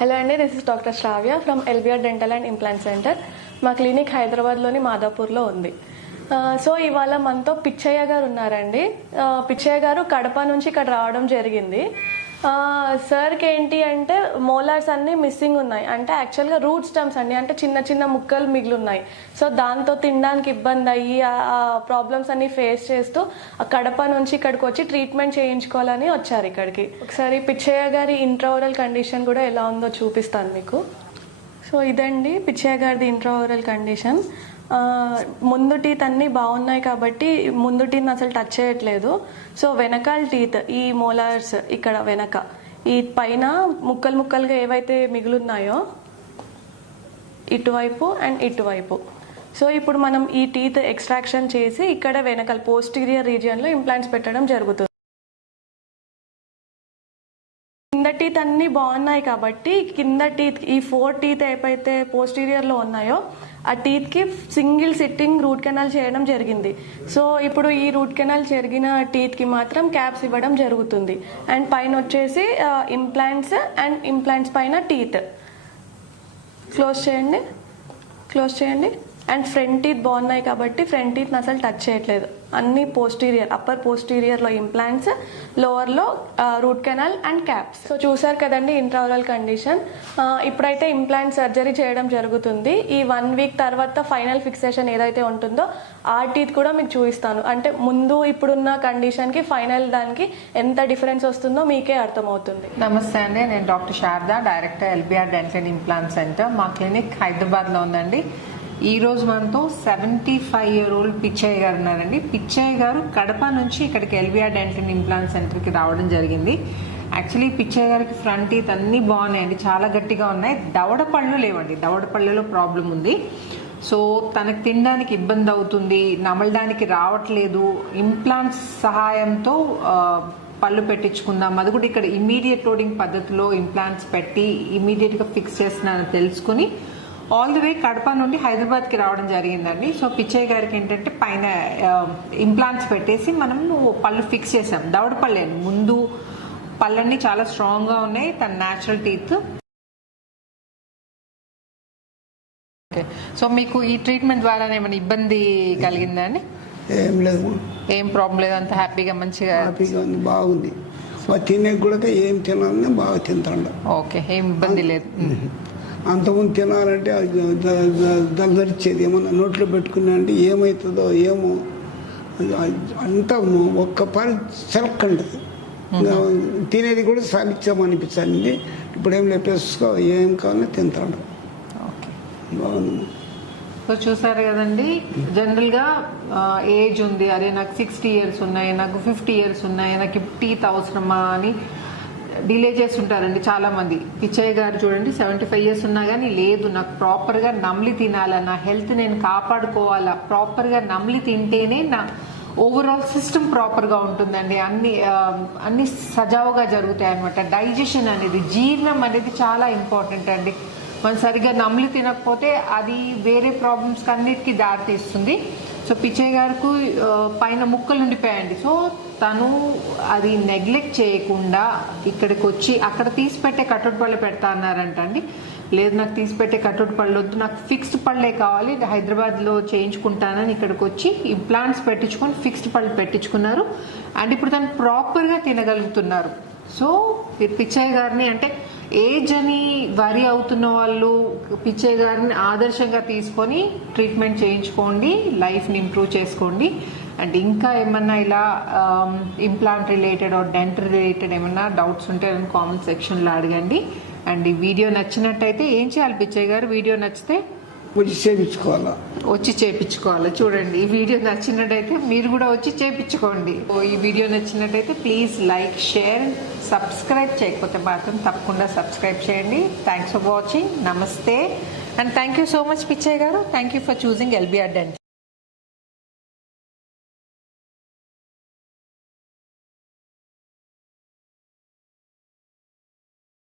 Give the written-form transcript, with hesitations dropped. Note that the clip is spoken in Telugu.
హలో అండి, this is doctor Sravya from LBR dental and implant centre. మా క్లినిక్ హైదరాబాద్లోని మాదాపూర్లో ఉంది. సో ఇవాళ మనతో పిచ్చయ్య గారు ఉన్నారండి. పిచ్చయ్య గారు కడప నుంచి ఇక్కడ రావడం జరిగింది. సార్కి ఏంటి అంటే మోలార్స్ అన్నీ మిస్సింగ్ ఉన్నాయి. అంటే యాక్చువల్గా రూట్ స్టమ్స్ అండి, అంటే చిన్న చిన్న ముక్కలు మిగిలి ఉన్నాయి. సో దాంతో తినడానికి ఇబ్బంది అయ్యి ఆ ప్రాబ్లమ్స్ అన్ని ఫేస్ చేస్తూ కడప నుంచి ఇక్కడికి వచ్చి ట్రీట్మెంట్ చేయించుకోవాలని వచ్చారు ఇక్కడికి. ఒకసారి పిచ్చయ్య గారి ఇంట్రాఓరల్ కండిషన్ కూడా ఎలా ఉందో చూపిస్తాను మీకు. సో ఇదండి పిచ్చయ్య గారిది ఇంట్రాఓరల్ కండిషన్. ముందు టీత్ అన్నీ బాగున్నాయి కాబట్టి ముందు టీత్ అసలు టచ్ చేయట్లేదు. సో వెనకాల టీత్, ఈ మోలార్స్ ఇక్కడ వెనక ఈ పైన ముక్కలు ముక్కలుగా ఏవైతే మిగులున్నాయో ఇటువైపు అండ్ ఇటువైపు. సో ఇప్పుడు మనం ఈ టీత్ ఎక్స్ట్రాక్షన్ చేసి ఇక్కడ వెనకాల పోస్టీరియర్ రీజియన్లో ఇంప్లాంట్స్ పెట్టడం జరుగుతుంది. కింద టీత్ అన్నీ బాగున్నాయి కాబట్టి కింద టీత్, ఈ 4 టీత్ ఏవైతే పోస్టీరియర్లో ఉన్నాయో ఆ టీత్కి సింగిల్ సిట్టింగ్ రూట్ కెనాల్ చేయడం జరిగింది. సో ఇప్పుడు ఈ రూట్ కెనాల్ జరిగిన టీత్కి మాత్రం క్యాప్స్ ఇవ్వడం జరుగుతుంది. అండ్ పైన వచ్చేసి ఇంప్లాంట్స్ అండ్ ఇంప్లాంట్స్ పైన టీత్ క్లోజ్ చేయండి. అండ్ ఫ్రంట్ టీత్ బాగున్నాయి కాబట్టి ఫ్రంట్ టీత్ని అసలు టచ్ చేయట్లేదు. అన్ని పోస్టీరియర్, అప్పర్ పోస్టీరియర్లో ఇంప్లాంట్స్, లోవర్లో root canal and caps. So చూసారు కదండి ఇంట్రాఓరల్ కండిషన్. ఇప్పుడైతే ఇంప్లాంట్ సర్జరీ చేయడం జరుగుతుంది. ఈ 1 వీక్ తర్వాత ఫైనల్ ఫిక్సేషన్ ఏదైతే ఉంటుందో ఆ టీత్ కూడా మీకు చూపిస్తాను. అంటే ముందు ఇప్పుడున్న కండిషన్కి ఫైనల్ దానికి ఎంత డిఫరెన్స్ వస్తుందో మీకే అర్థమవుతుంది. నమస్తే అండి, నేను doctor Sharada, director LBR dental and implant centre. మా క్లినిక్ హైదరాబాద్లో ఉందండి. ఈ రోజు మనతో 75-year-old పిచ్చయ్య గారు ఉన్నారండి. పిచ్చయ్య గారు కడప నుంచి ఇక్కడికి ఎల్బిఆర్ డెంటల్ అండ్ ఇంప్లాంట్ సెంటర్కి రావడం జరిగింది. యాక్చువల్లీ పిచ్చయ్య గారికి ఫ్రంట్ టీత్ అన్నీ బాగున్నాయండి, చాలా గట్టిగా ఉన్నాయి. దవడ పళ్ళు లేవండి, దవడ పళ్ళలో ప్రాబ్లం ఉంది. సో తనకు తినడానికి ఇబ్బంది అవుతుంది, నమలడానికి రావట్లేదు. ఇంప్లాంట్స్ సహాయంతో పళ్ళు పెట్టించుకుందాం, అది కూడా ఇక్కడ ఇమీడియట్ లోడింగ్ పద్ధతిలో ఇంప్లాంట్స్ పెట్టి ఇమీడియట్గా ఫిక్స్ చేస్తున్నానని తెలుసుకుని ఆల్ ది వే కడప నుండి హైదరాబాద్కి రావడం జరిగిందండి. సో పిచ్చయ్య గారికి ఏంటంటే పైన ఇంప్లాంట్స్ పెట్టేసి మనం పళ్ళు ఫిక్స్ చేసాం. దవడ పళ్ళే, ముందు పళ్ళన్నీ చాలా స్ట్రాంగ్గా ఉన్నాయి, తన న్యాచురల్ టీత్. సో మీకు ఈ ట్రీట్మెంట్ ద్వారా ఏమైనా ఇబ్బంది కలిగిందా అండి? ఏం లేదు, ఏం ప్రాబ్లం లేదు, అంత హ్యాపీగా మంచిగా ఉంది, బాగుంది. తినే కూడా ఏం తినాలని బాగా తింటాడు. ఓకే, ఏం ఇబ్బంది లేదు. అంతకుముందు తినాలంటే దళదరిచేది, ఏమన్నా నోట్లో పెట్టుకున్నా అంటే ఏమవుతుందో ఏమో, అంతా ఒక్క పని సెలక్కండి. తినేది కూడా సాధించామనిపించింది. ఇప్పుడు ఏం లేపేసుకో, ఏం కావాలో తింటాడు. బాగుంది. సో చూసారు కదండి, జనరల్గా ఏజ్ ఉంది, అరే నాకు 60 years ఉన్నాయి, నాకు 50 years ఉన్నాయి, నాకు టీత్ అవసరమా అని డిలే చేస్తుంటారండి చాలా మంది. పిచ్చయ్య గారు చూడండి 75 years ఉన్నా కానీ లేదు, నాకు ప్రాపర్గా నమిలి తినాలా, నా హెల్త్ నేను కాపాడుకోవాలా, ప్రాపర్గా నమిలి తింటేనే నా ఓవరాల్ సిస్టమ్ ప్రాపర్గా ఉంటుందండి, అన్ని సజావుగా జరుగుతాయి అనమాట. డైజెషన్ అనేది, జీర్ణం అనేది చాలా ఇంపార్టెంట్ అండి. మనం సరిగ్గా నమిలి తినకపోతే అది వేరే ప్రాబ్లమ్స్ అన్నిటికీ దారితీస్తుంది. సో పిచ్చయ్య గారికి పైన ముక్కలు ఉండిపోయాయండి. సో తను అది నెగ్లెక్ట్ చేయకుండా ఇక్కడికి వచ్చి అక్కడ తీసిపెట్టే కట్టుడు పళ్ళు పెడతా అన్నారంట అండి. లేదు, నాకు తీసిపెట్టే కట్టుడు పళ్ళు వద్దు, నాకు ఫిక్స్డ్ పళ్ళే కావాలి, హైదరాబాద్లో చేయించుకుంటానని ఇక్కడికి వచ్చి ఇంప్లాంట్స్ పెట్టించుకొని ఫిక్స్డ్ పళ్ళు పెట్టించుకున్నారు. అండ్ ఇప్పుడు తను ప్రాపర్గా తినగలుగుతున్నారు. సో పిచ్చయ్య గారిని, అంటే ఏజ్ అని వరి అవుతున్న వాళ్ళు పిచ్చయ్య గారిని ఆదర్శంగా తీసుకొని ట్రీట్మెంట్ చేయించుకోండి, లైఫ్ని ఇంప్రూవ్ చేసుకోండి. అండ్ ఇంకా ఏమన్నా ఇలా implant related are dental related ఏమన్నా డౌట్స్ ఉంటే కామెంట్ సెక్షన్లో అడగండి. అండ్ ఈ వీడియో నచ్చినట్టయితే ఏం చేయాలి పిచ్చయ్య గారు? వీడియో నచ్చితే వచ్చి చేయించుకోవాలి. చూడండి, ఈ వీడియో నచ్చినట్టయితే మీరు కూడా వచ్చి చేయించుకోండి. ఈ వీడియో నచ్చినట్టయితే ప్లీజ్ లైక్, షేర్, సబ్స్క్రైబ్ చేయకపోతే మాత్రం తప్పకుండా సబ్స్క్రైబ్ చేయండి. Thanks for watching. నమస్తే and thank you so much Pichaiah గారు. Thank you for choosing LBR dental.